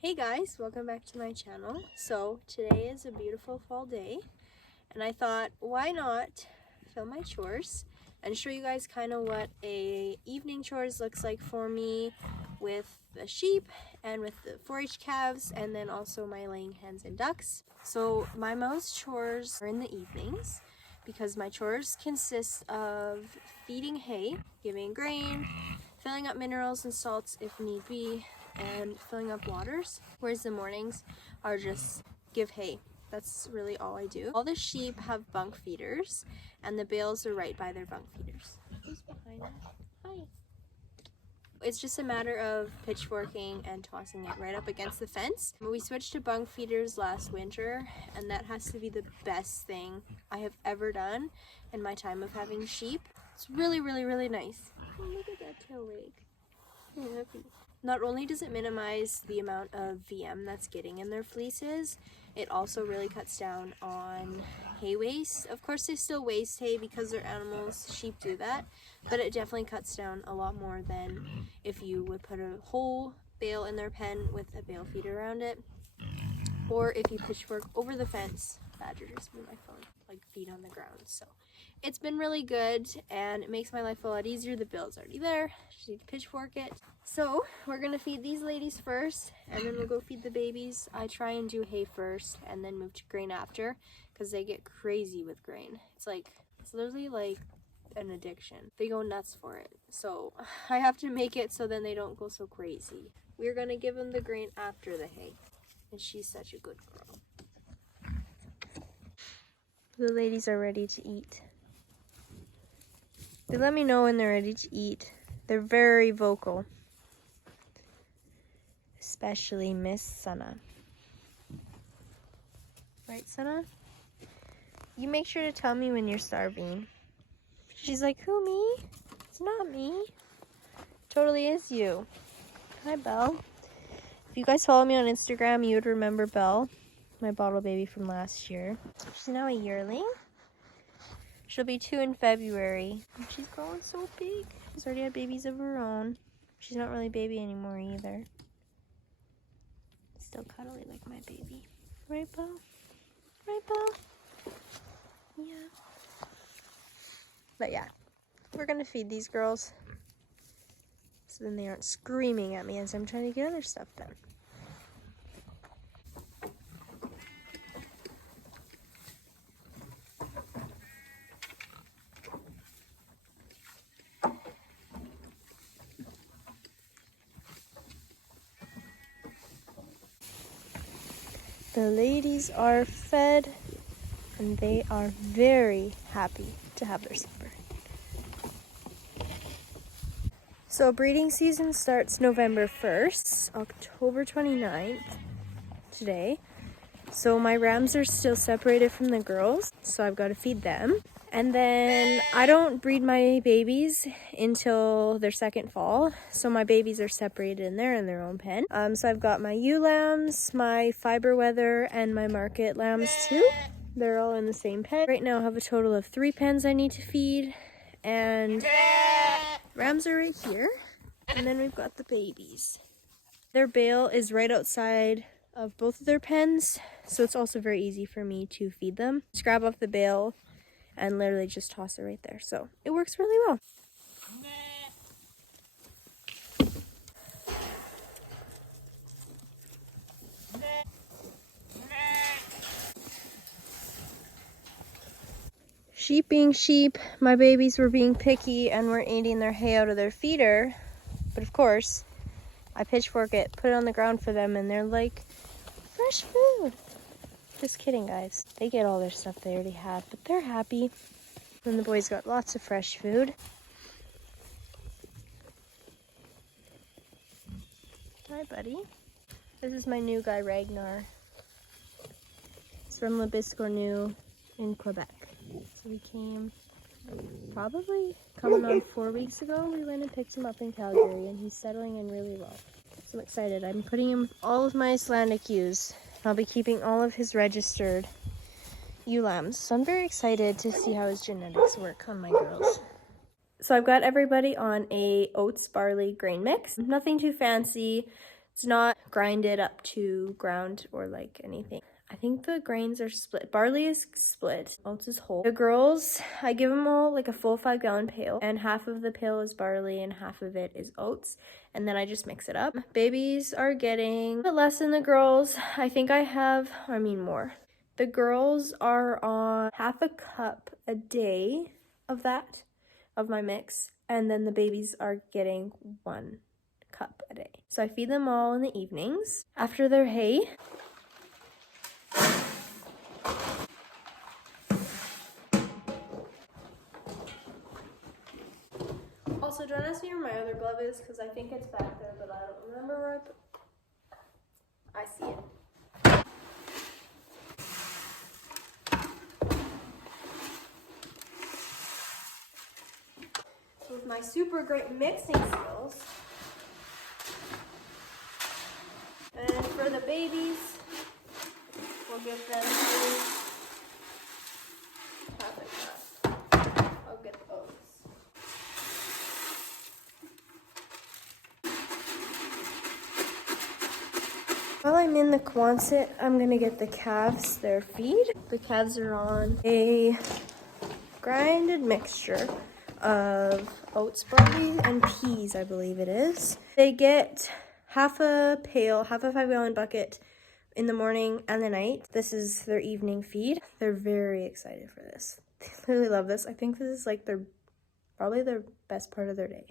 Hey guys, welcome back to my channel. So today is a beautiful fall day and I thought why not film my chores and show you guys kind of what a evening chores looks like for me with the sheep and with the 4-H calves and then also my laying hens and ducks. So my most chores are in the evenings because my chores consist of feeding hay, giving grain, filling up minerals and salts if need be, and filling up waters, whereas the mornings are just give hay. That's really all I do. All the sheep have bunk feeders and the bales are right by their bunk feeders. Who's behind us? Hi. It's just a matter of pitchforking and tossing it right up against the fence. We switched to bunk feeders last winter and that has to be the best thing I have ever done in my time of having sheep. It's really nice. Oh, look at that tail wag. So happy. Not only does it minimize the amount of VM that's getting in their fleeces, it also really cuts down on hay waste. Of course they still waste hay because they're animals, sheep do that, but it definitely cuts down a lot more than if you would put a whole bale in their pen with a bale feeder around it, or if you pitchfork over the fence. Badger just moved my phone, like feet on the ground. So it's been really good and it makes my life a lot easier. The bale's already there, just need to pitchfork it. So we're gonna feed these ladies first and then we'll go feed the babies. I try and do hay first and then move to grain after because they get crazy with grain. It's literally like an addiction. They go nuts for it. So I have to make it so then they don't go so crazy. We're gonna give them the grain after the hay. And she's such a good girl. The ladies are ready to eat. They let me know when they're ready to eat. They're very vocal. Especially Miss Sana. Right, Sana? You make sure to tell me when you're starving. She's like, who, me? It's not me. Totally is you. Hi, Belle. If you guys follow me on Instagram, you would remember Belle, my bottle baby from last year. She's now a yearling. She'll be 2 in February. And she's growing so big. She's already had babies of her own. She's not really baby anymore either. Still cuddly like my baby. Right, Belle? Right, Belle? Yeah. But yeah, we're gonna feed these girls so then they aren't screaming at me as I'm trying to get other stuff done. The ladies are fed and they are very happy to have their supper. So breeding season starts November 1st, October 29th today. So my rams are still separated from the girls, so I've got to feed them. And then I don't breed my babies until their second fall. So my babies are separated in there in their own pen. So I've got my ewe lambs, my fiber weather, and my market lambs too. They're all in the same pen. Right now I have a total of 3 pens I need to feed. And rams are right here. And then we've got the babies. Their bale is right outside of both of their pens. So it's also very easy for me to feed them. Just grab off the bale and literally just toss it right there. So it works really well. Sheep being sheep, my babies were being picky and were eating their hay out of their feeder. But of course, I pitchfork it, put it on the ground for them, and they're like, fresh food. Just kidding, guys. They get all their stuff they already have, but they're happy. And the boys got lots of fresh food. Hi, buddy. This is my new guy, Ragnar. It's from Labisco in Quebec. So we came probably coming on 4 weeks ago. We went and picked him up in Calgary, and he's settling in really well. So I'm excited. I'm putting him with all of my Icelandic ewes. I'll be keeping all of his registered ewe lambs. So I'm very excited to see how his genetics work on my girls. So I've got everybody on a oats barley grain mix. Nothing too fancy. It's not grinded up to ground or like anything. I think the grains are split. Barley is split, oats is whole. The girls, I give them all like a full 5-gallon pail, and half of the pail is barley and half of it is oats, and then I just mix it up. Babies are getting a bit less than the girls. I think I have, I mean more. The girls are on half a cup a day of that, of my mix, and then the babies are getting 1 cup a day. So I feed them all in the evenings after their hay. Also, don't ask me where my other glove is because I think it's back there, but I don't remember where I see it. With my super great mixing skills. And for the babies, we'll give them half a cup. I'll get the oats. While I'm in the Quonset, I'm gonna get the calves their feed. The calves are on a grinded mixture of oats, barley, and peas, I believe it is. They get half a pail, half a 5-gallon bucket in the morning and the night. This is their evening feed. They're very excited for this. They really love this. I think this is like probably their best part of their day.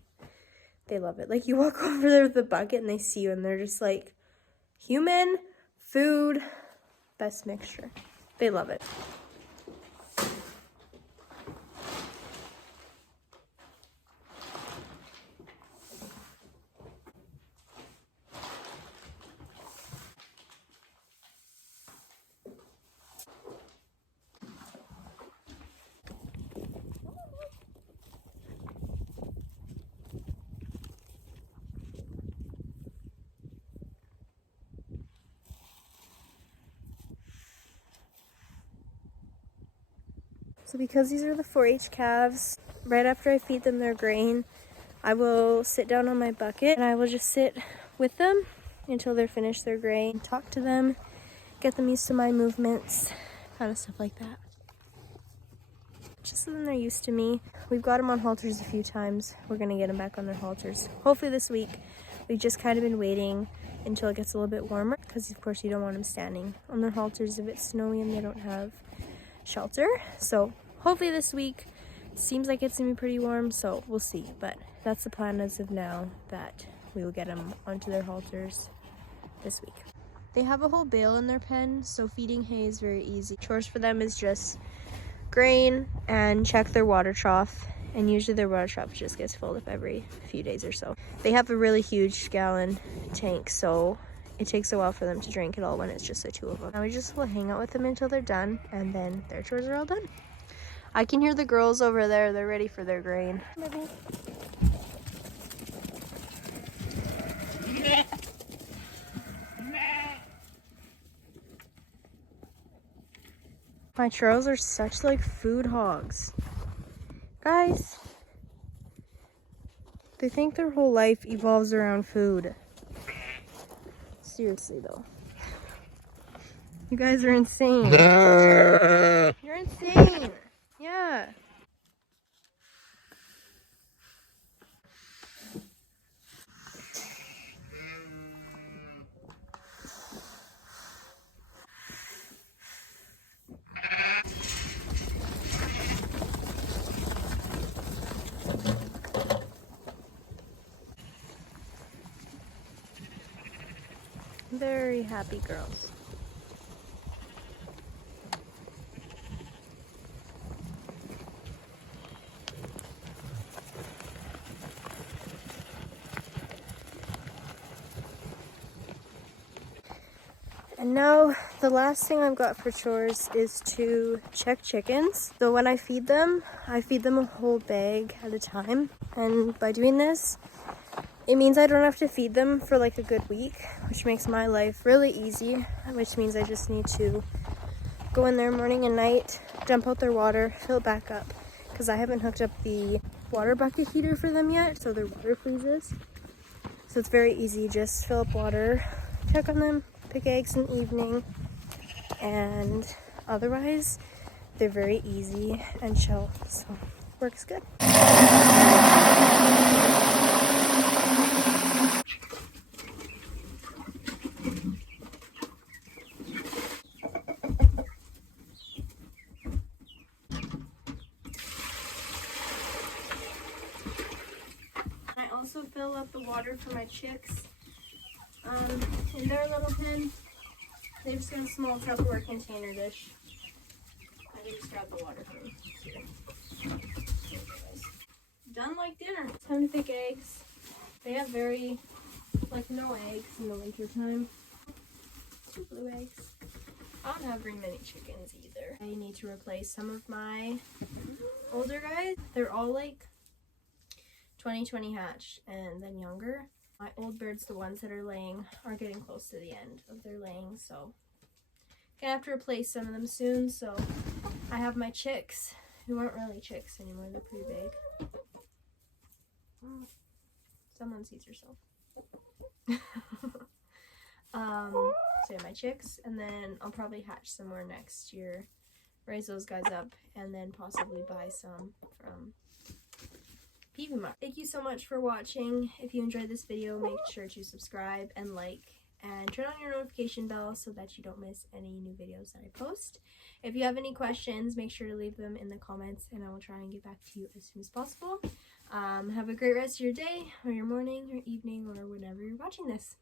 They love it. Like you walk over there with the bucket and they see you and they're just like, human, food, best mixture. They love it. So because these are the 4-H calves, right after I feed them their grain, I will sit down on my bucket and I will just sit with them until they're finished their grain, talk to them, get them used to my movements, kind of stuff like that. Just so then they're used to me. We've got them on halters a few times. We're gonna get them back on their halters. Hopefully this week. We've just kind of been waiting until it gets a little bit warmer because of course you don't want them standing on their halters if it's snowy and they don't have shelter. So hopefully this week. Seems like it's gonna be pretty warm, so we'll see. But that's the plan as of now, that we will get them onto their halters this week. They have a whole bale in their pen, so feeding hay is very easy. Chores for them is just grain and check their water trough, and usually their water trough just gets filled up every few days or so. They have a really huge gallon tank, so it takes a while for them to drink it all when it's just the 2 of them. Now we just will hang out with them until they're done, and then their chores are all done. I can hear the girls over there. They're ready for their grain. My churros are such like food hogs. Guys, they think their whole life evolves around food. Seriously though. You guys are insane. You're insane. Yeah. Very happy girls. And now the last thing I've got for chores is to check chickens. So when I feed them a whole bag at a time. And by doing this, it means I don't have to feed them for like a good week, which makes my life really easy, which means I just need to go in there morning and night, dump out their water, fill it back up, because I haven't hooked up the water bucket heater for them yet, so their water freezes. So So it's very easy, just fill up water, check on them, pick eggs in the evening, and otherwise they're very easy and chill, so works good. I also fill up the water for my chicks in their little pen. They just got a small Tupperware container dish. I just grabbed the water from here. Done like dinner. Time to pick eggs. They have no eggs in the winter time. 2 blue eggs. I don't have very many chickens either. I need to replace some of my older guys. They're all like 2020 hatched and then younger. My old birds, the ones that are laying, are getting close to the end of their laying, so gonna have to replace some of them soon. So I have my chicks, who aren't really chicks anymore, they're pretty big. Someone sees herself. So yeah, my chicks, and then I'll probably hatch some more next year, raise those guys up, and then possibly buy some from PV Mart. Thank you so much for watching. If you enjoyed this video, make sure to subscribe and like, and turn on your notification bell so that you don't miss any new videos that I post. If you have any questions, make sure to leave them in the comments, and I will try and get back to you as soon as possible. Have a great rest of your day, or your morning, or evening, or whenever you're watching this.